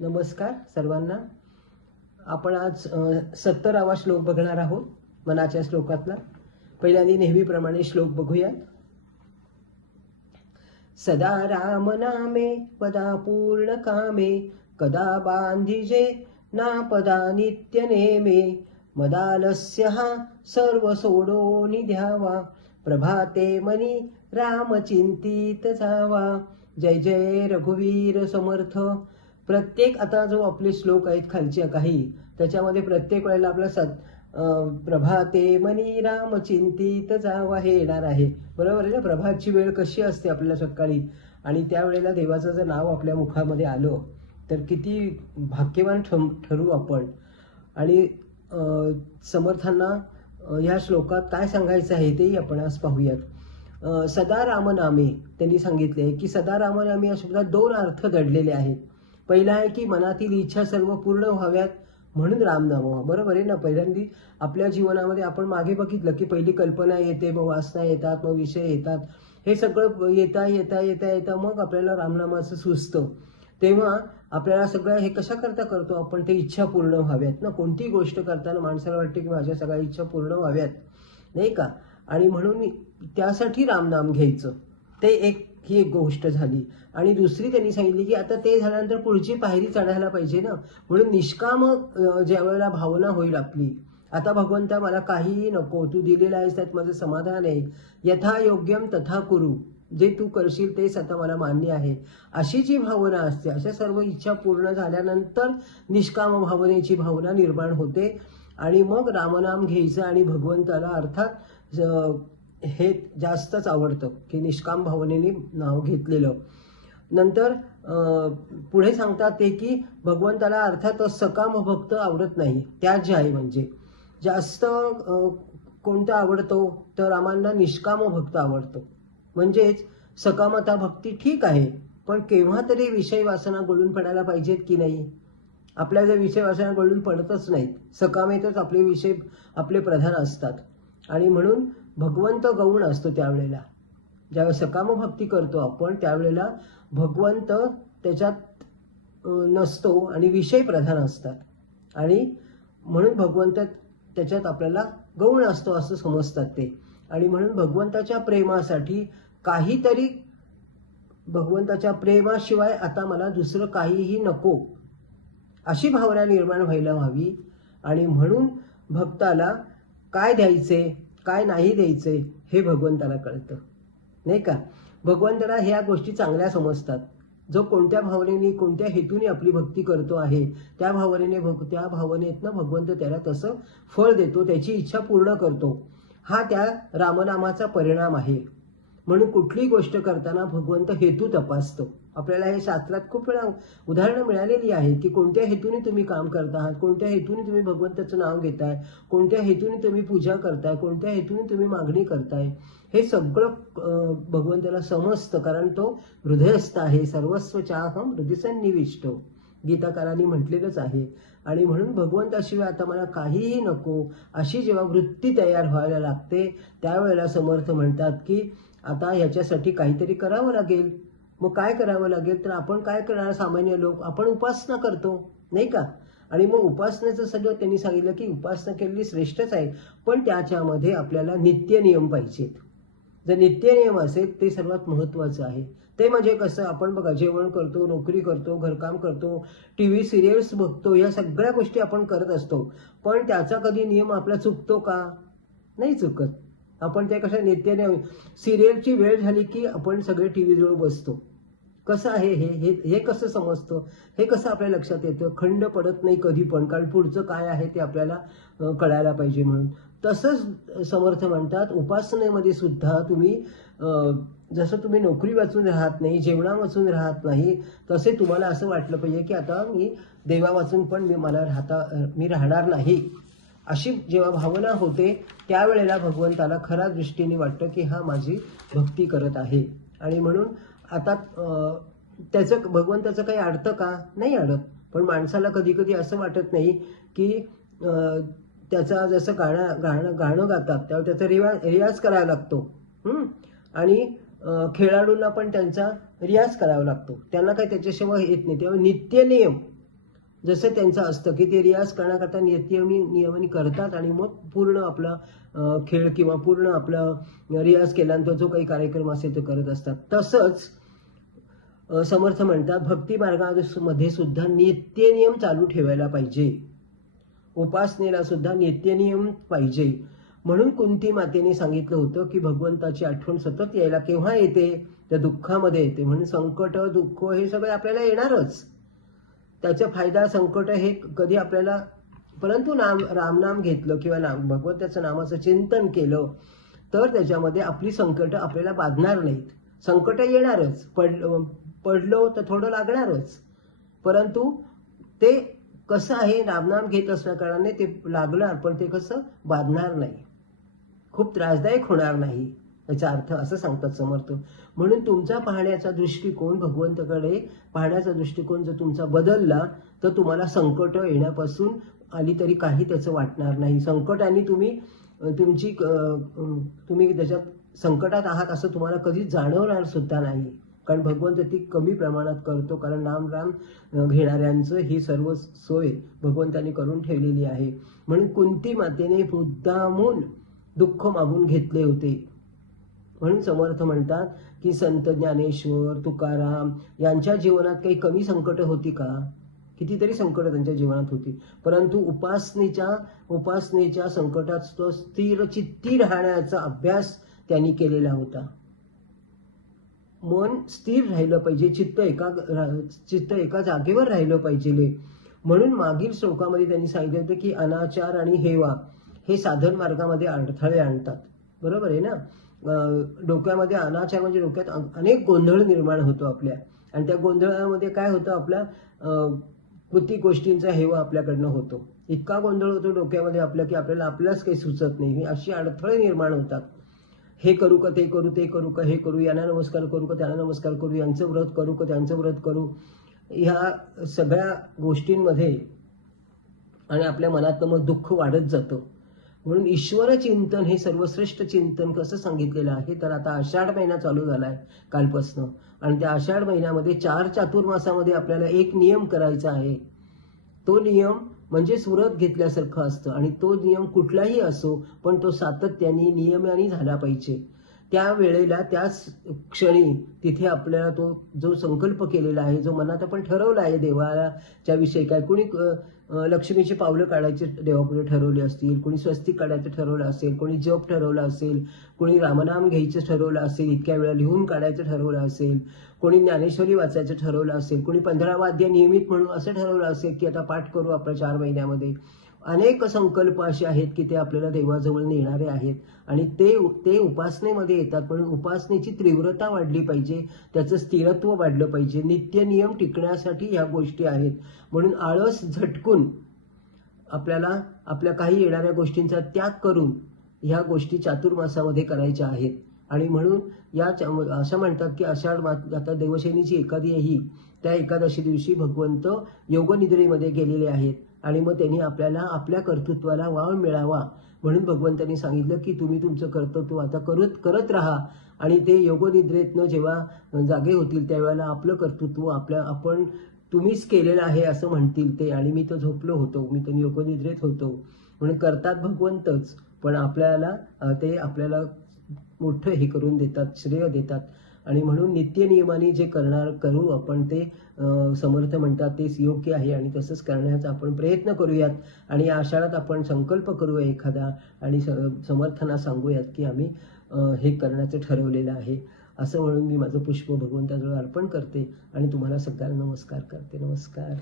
नमस्कार सर्वांना. आपण आज 70वा श्लोक बघणार आहोत मनाच्या श्लोकातला. पहिल्यांदा नेहमीप्रमाणे श्लोक बघूयात. सदा राम नामे पदा पूर्ण कामे, कदा बांधिजे ना पदा नित्य नेमे, मदालस्य हा सर्व सोडो निध्यावा, प्रभाते मनी राम चिंतित जावा. जय जय रघुवीर समर्थ. प्रत्येक आता जो आपले श्लोक आहेत खालच्या काही, त्याच्यामध्ये प्रत्येक वेळेला आपला प्रभाते मनी राम चिंतित जावा हे येणार आहे. बरोबर आहे ना. प्रभातची वेळ कशी असते आपल्याला सकाळी, आणि त्यावेळेला देवाचं जर नाव आपल्या मुखामध्ये आलं तर किती भाग्यवान ठरू आपण. आणि समर्थांना ह्या श्लोकात काय सांगायचं आहे तेही आपण आज पाहूयात. सदा रामनामे त्यांनी सांगितले की सदा रामनामे या शब्दात दोन अर्थ दडलेले आहेत. पहिला आहे की मनातील इच्छा सर्व पूर्ण व्हाव्यात म्हणून रामनाम व्हा. बरोबर आहे ना. पहिल्यांदा आपल्या जीवनामध्ये आपण मागे बघितलं की पहिली कल्पना येते, मग वासना येतात, मग विषय येतात. हे सगळं येता येता येता येता मग आपल्याला रामनामाचं सुचतं. तेव्हा आपल्याला सगळं हे कशा करता करतो आपण, ते इच्छा पूर्ण व्हाव्यात ना. कोणतीही गोष्ट करताना माणसाला वाटते की माझ्या सगळ्या इच्छा पूर्ण व्हाव्यात, नाही का. आणि म्हणून त्यासाठी रामनाम घ्यायचं. ते ही एक गोष्ट झाली. आणि दुसरी त्यांनी सांगितली की आता ते झाल्यानंतर पुढची पायरी चढायला पाहिजे ना. म्हणून निष्काम ज्या वेळेला भावना होईल आपली, आता भगवंता मला काहीही नको, तू दिलेला आहेस त्यात माझं समाधान आहे, यथा योग्यम तथा कुरु, जे तू करशील तेच आता मला मान्य आहे, अशी जी भावना असते, अशा सर्व इच्छा पूर्ण झाल्यानंतर निष्काम भावनेची भावना निर्माण होते. आणि मग रामनाम घ्यायचं. आणि भगवंताला अर्थात हे जास्तच आवडतं की निष्काम भावनेने नाव घेतलेलं. नंतर पुढे सांगतात ते की भगवंताला अर्थात सकाम भक्त आवडत नाही, त्याज्य आहे. म्हणजे जास्त कोणतं आवडतो तर रामांना निष्काम भक्त आवडतो. म्हणजेच सकामता भक्ती ठीक आहे, पण केव्हा तरी विषय वासना गळून पडायला पाहिजेत की नाही. आपल्या जर विषय वासना गळून पडतच नाहीत, सकामेतच आपले विषय आपले प्रधान असतात. आणि म्हणून भगवंत गौण असतो त्यावेळेला. ज्यावेळेस सकाम भक्ती करतो आपण त्यावेळेला भगवंत त्याच्यात नसतो आणि विषय प्रधान असतात. आणि म्हणून भगवंत त्याच्यात आपल्याला गौण असतो असं समजतात ते. आणि म्हणून भगवंताच्या प्रेमासाठी काहीतरी, भगवंताच्या प्रेमाशिवाय आता मला दुसरं काहीही नको, अशी भावना निर्माण व्हायला हवी. आणि म्हणून भक्ताला काय द्यायचे काय नाही द्यायचे हे भगवंताला कळतं, नाही का. भगवंताला ह्या गोष्टी चांगल्या समजतात. जो कोणत्या भावनेने कोणत्या हेतूने आपली भक्ती करतो आहे त्या भावनेतनं भगवंत त्याला तसं फळ देतो, त्याची इच्छा पूर्ण करतो. हा त्या रामनामाचा परिणाम आहे. म्हणून कुठलीही गोष्ट करताना भगवंत हेतू तपासतो. आपल्याला हे शास्त्रात खूप वेळा उदाहरणं मिळालेली आहेत की कोणत्या हेतूने तुम्ही काम करत आहात, कोणत्या हेतूने तुम्ही भगवंताचं नाव घेताय, कोणत्या हेतूने तुम्ही पूजा करताय, कोणत्या हेतूने तुम्ही मागणी करताय. हे सगळं भगवंताला समजतं, कारण तो हृदयस्थ आहे. सर्वस्व चाहम हृदयसन्निविष्टो, गीताकारांनी म्हटलेलंच आहे. आणि म्हणून भगवंताशिवाय आता मला काहीही नको अशी जेव्हा वृत्ती तयार व्हायला लागते त्यावेळेला समर्थ म्हणतात की आता ह्याच्यासाठी काहीतरी करावं लागेल. मग काय करावं लागेल तर आपण काय करणार सामान्य लोक, आपण उपासना करतो, नाही का. आणि मग उपासनेचं सगळं त्यांनी सांगितलं की उपासना केलेली श्रेष्ठच आहे, पण त्याच्यामध्ये आपल्याला नित्य नियम पाहिजेत. जर नित्य नियम असेल ते सर्वात महत्त्वाचं आहे. ते म्हणजे कसं, आपण बघा जेवण करतो, नोकरी करतो, घरकाम करतो, टीव्ही सिरियल्स बघतो, या सगळ्या गोष्टी आपण करत असतो, पण त्याचा कधी नियम आपला चुकतो का? नाही चुकत. आपण त्या कशा नित्य नियम, सिरियलची वेळ झाली की आपण सगळे टीव्ही जवळ बसतो. कसं आहे हे कसं समजतं, हे कसं आपल्या लक्षात येतं, खंड पडत नाही कधी पण, कारण पुढचं काय आहे ते आपल्याला कळायला पाहिजे म्हणून. तसंच समर्थ म्हणतात उपासनेमध्ये सुद्धा तुम्ही जसं तुम्ही नोकरी वाचून राहत नाही, जेवणा वाचून राहत नाही, तसे तुम्हाला असं वाटलं पाहिजे की आता मी देवा वाचून पण मी राहणार नाही, अशी जेव्हा भावना होते त्यावेळेला भगवंताला खऱ्या दृष्टीने वाटतं की हा माझी भक्ती करत आहे. आणि म्हणून आता त्याचं भगवंताचं काही अडतं का? नाही अडत. पण माणसाला कधी कधी असं वाटत नाही की त्याचा जसं गाणं गातात त्यावेळी त्याचा रियाज करावा लागतो. आणि खेळाडूंना पण त्यांचा रियाज करावा लागतो, त्यांना काही त्याच्याशिवाय येत नाही. तेव्हा नित्य नियम जसं त्यांचं असतं की ते रियाज करण्याकरता नियमाने करतात आणि मग पूर्ण आपला खेळ किंवा पूर्ण आपला रियाज केल्यानंतर जो काही कार्यक्रम असेल तो करत असतात. तसंच समर्थ म्हणतात भक्ती मार्गामध्ये सुद्धा नित्यनियम चालू ठेवायला पाहिजे. उपासनेला सुद्धा नित्यनियम पाहिजे. म्हणून कुंती मातेने सांगितलं होतं की भगवंताची आठवण सतत यायला केव्हा येते, त्या दुःखामध्ये येते. म्हणून संकट दुःख हे सगळे आपल्याला येणारच. त्याचा फायदा संकट हे कधी आपल्याला, परंतु रामनाम घेतलं किंवा भगवंताचं नामाचं चिंतन केलं तर त्याच्यामध्ये आपली संकट आपल्याला बाधणार नाहीत. संकट येणारच, पडलो तर थोडं लागणारच, परंतु ते कसं आहे, रामनाम घेत असल्या कारणाने ते लागणार, पण ते कसं बाधणार नाही, खूप त्रासदायक होणार नाही, याचा अर्थ असं सांगतात समर्थ. म्हणून तुमचा पाहण्याचा दृष्टिकोन, भगवंताकडे पाहण्याचा दृष्टिकोन जर तुमचा बदलला तर तुम्हाला संकट येण्यापासून आली तरी काही त्याचं वाटणार नाही. संकटाने तुम्ही त्याच्यात संकटात आहात असं तुम्हाला कधी जाणवणार सुद्धा नाही. कारण भगवंत ती कमी प्रमाणात करतो, कारण नाम घेणाऱ्यांचं ही सर्व सोय भगवंताने करून ठेवलेली आहे. म्हणून कुंती मातेने मुद्दामून दुःख मागून घेतले होते. म्हणून समर्थ म्हणतात की संत ज्ञानेश्वर, तुकाराम यांच्या जीवनात काही कमी संकट होती का? कितीतरी संकट त्यांच्या जीवनात होती, परंतु उपासनेच्या संकटात तो स्थिर चित्ती राहण्याचा अभ्यास त्यांनी केलेला होता. मन स्थिर राहिलं पाहिजे, चित्त एका जागेवर राहिलं पाहिजे. म्हणून मागील श्लोकामध्ये त्यांनी सांगितलं होतं की अनाचार आणि हेवा हे साधन मार्गामध्ये अडथळे आणतात. बरोबर आहे ना? डोक्यामध्ये अनाचार म्हणजे डोक्यात अनेक गोंधळ निर्माण होतो आपल्या, आणि त्या गोंधळामध्ये काय होतं, आपल्या किती गोष्टींचा हेवा आपल्याकडनं होतो. इतका गोंधळ होतो डोक्यामध्ये आपल्या की आपल्यालाच काही सुचत नाही. अशी अडथळे निर्माण होतात. हे करू का ते करू, ते करू का हे करू, यांना नमस्कार करू का त्यांना नमस्कार करू, यांचं व्रत करू का त्यांचं व्रत करू, ह्या सगळ्या गोष्टींमध्ये आणि आपल्या मनात मग दुःख वाढत जातं. म्हणून ईश्वर चिंतन हे सर्वश्रेष्ठ चिंतन कसं सांगितलेलं आहे, तर आता आषाढ महिना चालू झालाय कालपासनं, आणि त्या आषाढ महिन्यामध्ये 4 चातुर्मासामध्ये आपल्याला एक नियम करायचा आहे. तो नियम म्हणजे व्रत घेतल्यासारखं असतं, आणि तो नियम कुठलाही असो पण तो सातत्याने नियमाने झाला पाहिजे. त्या वेळेला त्याच क्षणी तिथे आपल्याला तो जो संकल्प केलेला आहे, जो मनात आपण ठरवला आहे देवाच्या विषयी, काय कोणी लक्ष्मीची पावलं काढायचे देवापुढे ठरवले असतील, कोणी स्वस्तिक काढायचं ठरवलं असेल, कोणी जप ठरवलं असेल, कोणी रामनाम घ्यायचं ठरवलं असेल, इतक्या वेळा लिहून काढायचं ठरवलं असेल, कोणी ज्ञानेश्वरी वाचायचं ठरवलं असेल, कोणी 15 वाद्य नियमित म्हणून असं ठरवलं असेल की आता पाठ करू आपल्या 4 महिन्यामध्ये. अनेक संकल्प असे आहेत की ते आपल्याला देवाजवळ नेणारे आहेत, आणि ते उपासनेमध्ये येतात. म्हणून उपासनेची तीव्रता वाढली पाहिजे, त्याचं स्थिरत्व वाढलं पाहिजे, नित्य नियम टिकण्यासाठी ह्या गोष्टी आहेत. म्हणून आळस झटकून आपल्याला आपल्या काही येणाऱ्या गोष्टींचा त्याग करून ह्या गोष्टी चातुर्मासामध्ये करायच्या आहेत. आणि म्हणून असं म्हणतात की आषाढ आता देवशैनीची एकादशी, त्या एकादशी दिवशी भगवंत योगनिद्रेमध्ये गेलेले आहेत, आणि मग त्यांनी आपल्याला आपल्या कर्तृत्वाला वाव मिळावा म्हणून भगवंतांनी सांगितलं की तुम्ही तुमचं कर्तृत्व आता करत राहा, आणि ते योगनिद्रेतनं जेव्हा जागे होतील त्यावेळेला आपलं कर्तृत्व तुम्हीच केलेलं आहे असं म्हणतील ते. आणि मी तर झोपलो होतो, मी तर योगनिद्रेत होतो म्हणून करतात भगवंतच, पण आपल्याला मोठं हे करून देतात, श्रेय देतात. आणि म्हणून नित्य नियमाने जे करू आपण ते समर्थ म्हणतात तेच योग्य आहे, आणि तसंच करण्याचा आपण प्रयत्न करूयात. आणि या आषाढात आपण संकल्प करूया एखादा, आणि समर्थांना सांगूयात की आम्ही हे करण्याचं ठरवलेलं आहे, असं म्हणून मी माझं पुष्प भगवंताजवळ अर्पण करते आणि तुम्हाला सगळ्यांना नमस्कार करते. नमस्कार.